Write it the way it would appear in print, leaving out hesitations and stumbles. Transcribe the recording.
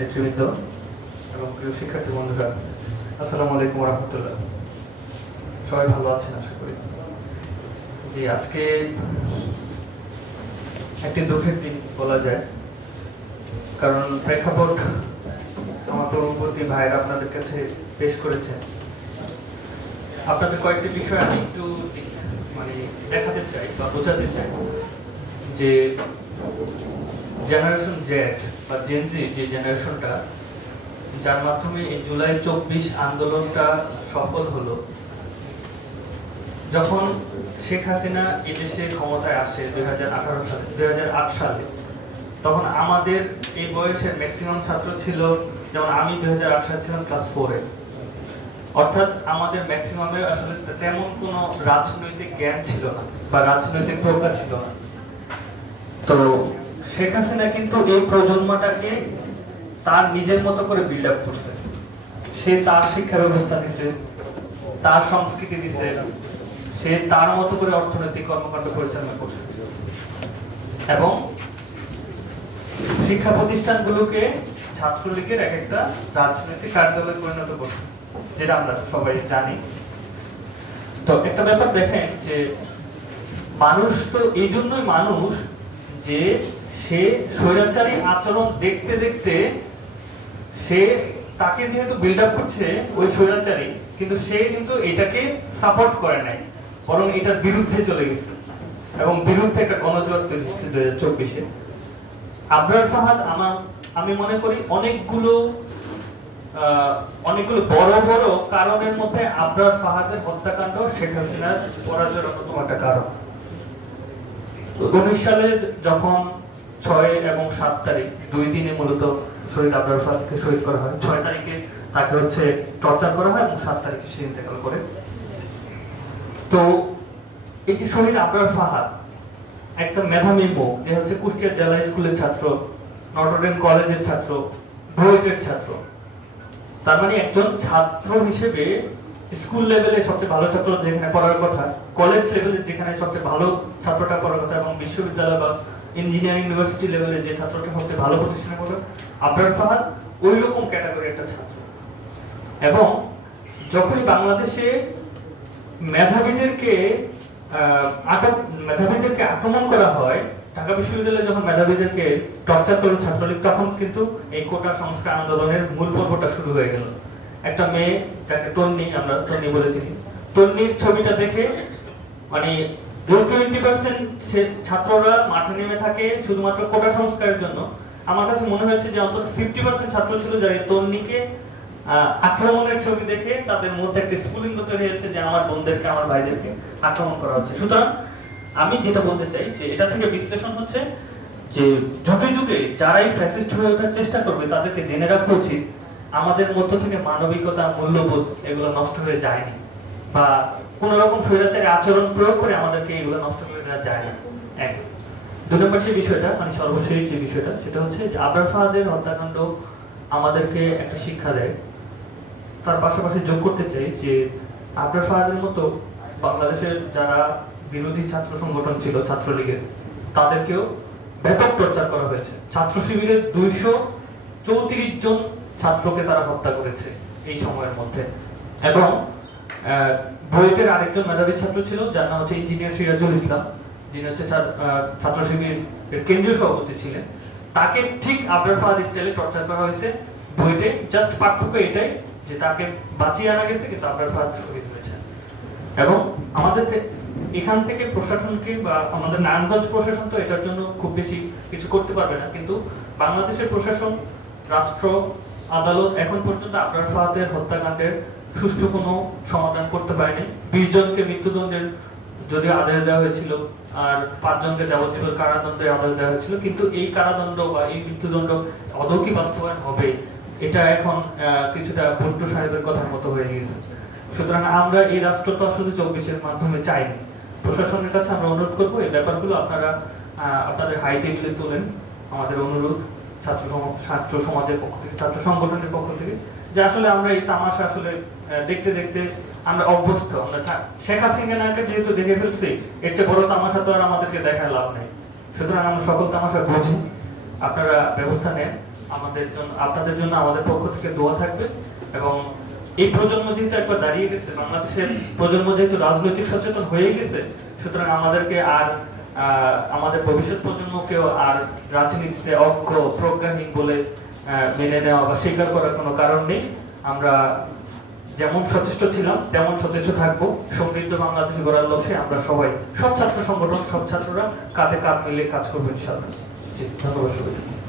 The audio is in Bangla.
নেতৃবৃন্দ এবং প্রিয় শিক্ষার্থী বন্ধুরা, আসসালামু আলাইকুম রহমতুল্লাহ। সবাই ভালো আছেন আশা করি। জি, আজকে একটি দুঃখের দিন বলা যায়, কারণ প্রেক্ষাপট আমার পূর্ববর্তী ভাইয়েরা আপনাদের কাছে পেশ করেছেন। আপনাদের কয়েকটি বিষয় আমি একটু দেখাতে চাই বা বোঝাতে চাই যে জেনারেশন জেড বা জেনজি, যে জেনারেশনটা যার মাধ্যমে এই জুলাই 24 আন্দোলনটা সফল হলো, যখন শেখ হাসিনা এদেশে ক্ষমতায় আসে 2008 সালে, তখন আমাদের এই বয়সের ম্যাক্সিমাম ছাত্র ছিল, যেমন আমি 2008 সালে ছিলাম ক্লাস 4-এ। অর্থাৎ আমাদের ম্যাক্সিমামের আসলে তেমন কোনো রাজনৈতিক জ্ঞান ছিল না বা রাজনৈতিক প্রজ্ঞা ছিল না। তো শেখ হাসিনা কিন্তু এই প্রজন্মটাকে তার নিজের মতো করে বিল্ড আপ করছে। সে তার শিক্ষা ব্যবস্থা দিছে, তার সংস্কৃতি দিছে, সে তার মতো করে অর্থনৈতিক কর্মকাণ্ড পরিচালনা করছে এবং শিক্ষা প্রতিষ্ঠানগুলোকে ছাত্রলীগের এক একটা রাজনৈতিক কার্যালয়ে পরিণত করছে, যেটা আমরা সবাই জানি। তো একটা ব্যাপার দেখেন যে মানুষ তো এই জন্যই মানুষ যে সে স্বৈরাচারী আচরণ দেখতে দেখতে সে তাকে যেহেতু বিল্ড আপ করছে ওই স্বৈরাচারী, কিন্তু সে কিন্তু এটাকে সাপোর্ট করে নাই, বরং এটার বিরুদ্ধে চলে গেছে এবং বিরুদ্ধে একটা গণজোয়ার তৈরি হচ্ছে 2024-এ। আবরার ফাহাদ আমি মনে করি অনেকগুলো বড় বড় কারণের মধ্যে আবরার ফাহাদের হত্যাকাণ্ড শেখ হাসিনার পরাজয়ের অন্যতম একটা কারণ। 19 সালে যখন 6 এবং 7 তারিখ, 2 দিনে মূলত শহীদ আবরার ফাহাদকে শহীদ করা হয়। 6 তারিখে তাকে টর্চার করা হয় এবং 7 তারিখে সে ইন্তেকাল করে। তো এই যে শহীদ আবরার ফাহাদ একটা মেধাবী মুখ, যে কুষ্টিয়া জেলা স্কুলের ছাত্র, নটরডেম কলেজের ছাত্র, বুয়েটের ছাত্র। তার মানে একজন ছাত্র হিসেবে স্কুল লেভেলে সবচেয়ে ভালো ছাত্র যেখানে পড়ার কথা, কলেজ লেভেলে যেখানে সবচেয়ে ভালো ছাত্রটা পড়ার কথা, এবং বিশ্ববিদ্যালয় বা ইঞ্জিনিয়ারিং ইউনিভার্সিটি লেভেলে যে ছাত্রটা সবচেয়ে ভালো প্রতিষ্ঠানে পড়ে, আবরার ফাহাদ ওই রকম ক্যাটাগরি একটা ছাত্র। এবং যখনই বাংলাদেশে মেধাবীদেরকে আক্রমণ করা হয়, ঢাকা বিশ্ববিদ্যালয়ে যখন মেধাবীদেরকে টর্চার করল ছাত্রলীগ, তখন কিন্তু এই কোটা সংস্কার আন্দোলনের মূল পর্বটা শুরু হয়ে গেল। একটা মেয়ে, যাকে তন্নি, আমরা তন্নি বলেছি, তন্নির ছবিটা দেখে 20% ছাত্ররা মাঠে নেমে থাকে শুধুমাত্র কোটা সংস্কারের জন্য। আমার কাছে মনে হয়েছে যে অন্তত 50% ছাত্র ছিল যারা তন্নিকে আক্রমণের ছবি দেখে তাদের মধ্যে একটা স্কুলিং তৈরি হয়েছে যে আমার বোনদেরকে, আমার ভাইদেরকে আক্রমণ করা হচ্ছে। সুতরাং আমি যেটা বলতে চাই যে এটা থেকে বিশ্লেষণ হচ্ছে যে যুগে যুগে যারাই ফ্যাসিস্ট হয়ে ওঠার চেষ্টা করবে তাদেরকে জেনে রাখা উচিত আমাদের মধ্য থেকে মানবিকতা, মূল্যবোধ এগুলো নষ্ট হয়ে যায়নি, বা কোন রকম স্বৈরাচারী আচরণ প্রয়োগ করে আমাদেরকে এগুলো নষ্ট করে দেওয়া যায় না। এক, 2 নম্বর যে বিষয়টা, সর্বশেষ যে বিষয়টা, সেটা হচ্ছে যে আবরার ফাহাদের হত্যাকাণ্ড আমাদেরকে একটা শিক্ষা দেয়। তার পাশাপাশি যোগ করতে চাই যে আবরার ফাহাদের মতো বাংলাদেশের যারা বিরোধী ছাত্র সংগঠন ছিল ছাত্রলীগের, তাদেরকেও ব্যাপক টর্চার করা হয়েছে। ছাত্র শিবিরের 234 জন ছাত্রকে তারা হত্যা করেছে এই সময়ের মধ্যে। এবং বুয়েটের আরেকজন মেধাবী ছাত্র ছিল, যার নাম হচ্ছে ইঞ্জিনিয়ার সিরাজুল ইসলাম, যিনি ছাত্র শিবিরের কেন্দ্রীয় সভাপতি ছিলেন। তাকে ঠিক আবরার ফাহাদ স্টাইলে টর্চার করা হয়েছে বুয়েটে। জাস্ট পার্থক্য এটাই যে তাকে বাঁচিয়ে আনা গেছে, কিন্তু আবরার ফাহাদ শহীদ হয়েছে। এবং আমাদের এখান থেকে প্রশাসনকে বা আমাদের নারায়ণগঞ্জ প্রশাসন তো এটার জন্য খুব বেশি কিছু করতে পারবে না, কিন্তু বাংলাদেশের প্রশাসন, রাষ্ট্র, আদালত এখন পর্যন্ত আবরার ফাহাদের হত্যাকাণ্ডের সুষ্ঠু কোনো সমাধান করতে পারেনি। 20 জনকে মৃত্যুদণ্ডের যদিও আদেশ দেওয়া হয়েছিল, আর 5 জনকে যাবজ্জীবন কারাদণ্ডের আদেশ দেওয়া হয়েছিল, কিন্তু এই কারাদণ্ড বা এই মৃত্যুদণ্ড আদৌ কি বাস্তবায়ন হবে, এটা এখন কিছুটা ভুট্টো সাহেবের কথার মতো হয়ে গিয়েছে। সুতরাং আমরা এই রাষ্ট্র তো আসলে 24-এর মাধ্যমে চাইনি। প্রশাসনের কাছে আমরা অনুরোধ করবো এই ব্যাপারগুলো আপনারা আপনাদের হাই টেবিলে তোলেন। আমাদের অনুরোধ ছাত্র সমাজের পক্ষ থেকে, ছাত্র সংগঠনের পক্ষ থেকে, যে আসলে আমরা এই তামাশা আসলে দেখতে দেখতে আমরা অভ্যস্ত। আমরা শেখ হাসিনাকে যেহেতু দেখে ফেলছি, এর চেয়ে বড় তামাশা তো আর আমাদেরকে দেখার লাভ নেই। সুতরাং আমরা সকল তামাশা বুঝি, আপনারা ব্যবস্থা নেন। আমাদের জন্য, আপনাদের জন্য আমাদের পক্ষ থেকে দোয়া থাকবে। এবং এই প্রজন্ম যেহেতু একবার দাঁড়িয়ে গেছে, বাংলাদেশের প্রজন্ম যেহেতু রাজনৈতিক সচেতন হয়ে গেছে, সুতরাং আমাদেরকে আর আমাদের ভবিষ্যৎ প্রজন্মকেও আর রাজনীতিতে অজ্ঞ প্রজ্ঞাহীন বলে মেনে নেওয়া বা স্বীকার করার কোনো কারণ নেই। আমরা যেমন সচেষ্ট ছিলাম তেমন সচেষ্ট থাকবো। সমৃদ্ধ বাংলাদেশ গড়ার লক্ষ্যে আমরা সবাই, সব ছাত্র সংগঠন, সব ছাত্ররা কাঁধে কাঁধ মিলে কাজ করবো ইনশাআল্লাহ। জি, ধন্যবাদ সবাইকে।